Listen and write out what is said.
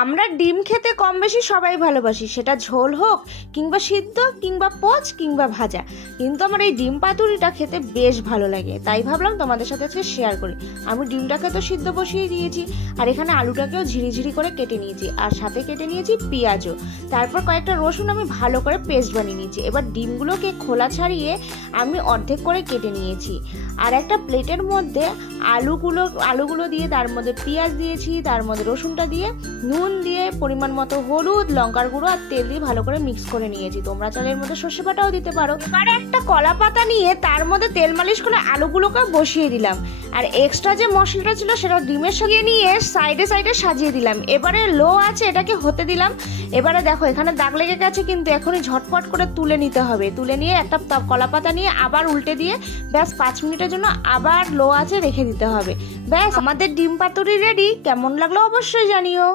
আমরা ডিম খেতে কম বেশি সবাই ভালোবাসি, সেটা ঝোল হোক কিংবা সিদ্ধ কিংবা পোচ কিংবা ভাজা। কিন্তু আমার এই ডিম পাতুরিটা খেতে বেশ ভালো লাগে, তাই ভাবলাম তোমাদের সাথে আজকে শেয়ার করি। আমি ডিমটাকে তো সিদ্ধ বসিয়ে দিয়েছি, আর এখানে আলুটাকেও ঝিরিঝিরি করে কেটে নিয়েছি, আর সাথে কেটে নিয়েছি পেঁয়াজও। তারপর কয়েকটা রসুন আমি ভালো করে পেস্ট বানিয়ে নিয়েছি। এবার ডিমগুলোকে খোলা ছাড়িয়ে আমি অর্ধেক করে কেটে নিয়েছি। আর একটা প্লেটের মধ্যে আলুগুলো দিয়ে তার মধ্যে পেঁয়াজ দিয়েছি, তার মধ্যে রসুনটা দিয়ে নুন দিয়ে পরিমাণ মতো হলুদ, লঙ্কার গুঁড়ো আর তেল দিয়ে ভালো করে মিক্স করে নিয়েছি। তোমরা চাইলে এর মধ্যে সর্ষে বাটাও দিতে পারো। এবারে একটা কলা পাতা নিয়ে তার মধ্যে তেল মালিশ করে আলুগুলোকে বসিয়ে দিলাম, আর এক্সট্রা যে মশলাটা ছিল সেটা ডিমের সঙ্গে নিয়ে সাইডে সাইডে সাজিয়ে দিলাম। এবারে লো আছে এটাকে হতে দিলাম। এবারে দেখো এখানে দাগ লেগে গেছে, কিন্তু এখনই ঝটপট করে তুলে নিতে হবে। তুলে নিয়ে একটা কলা পাতা নিয়ে আবার উল্টে দিয়ে ব্যাস 5 মিনিটের জন্য আবার লো আছে রেখে দিতে হবে। ব্যাস আমাদের ডিম পাতুরি রেডি। কেমন লাগলো অবশ্যই জানিও।